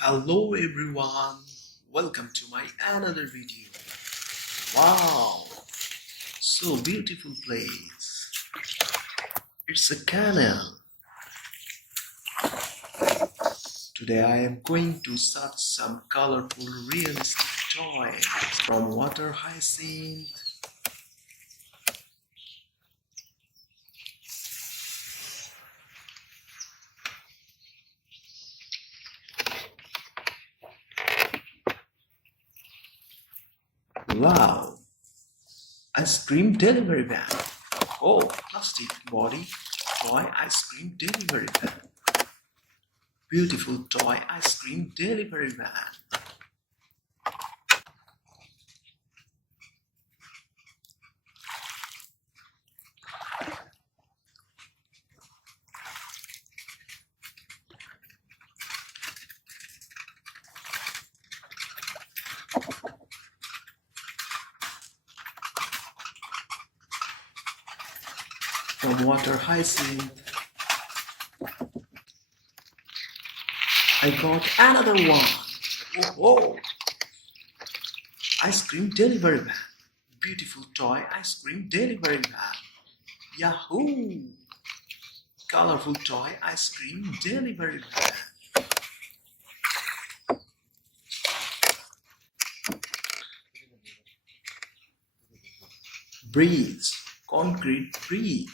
Hello everyone, welcome to my another video. Wow, so beautiful place. It's a canal. Today I am going to search some colorful realistic toys from Water Hyacinth. Wow, ice cream delivery van. Oh, plastic body toy ice cream delivery van. Beautiful toy ice cream delivery van. From Water Hyacinth, I got another one. Oh, ice cream delivery van. Beautiful toy ice cream delivery van. Yahoo! Colorful toy ice cream delivery van. Bridge, concrete bridge.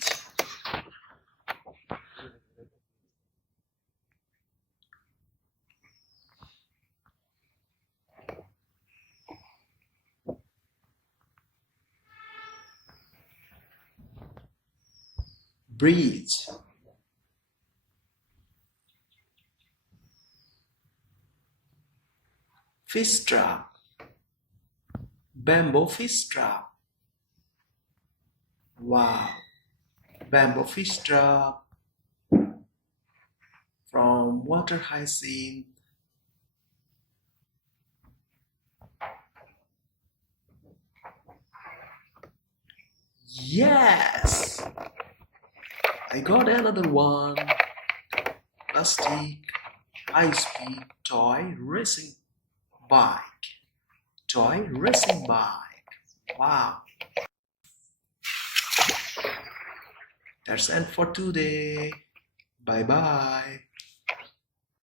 Bridge. Fish trap. Bamboo fish trap. Wow. Bamboo fish trap from Water Hyacinth. Yes! I got another one. Plastic high-speed toy racing bike. Toy racing bike. Wow. That's it for today. Bye bye.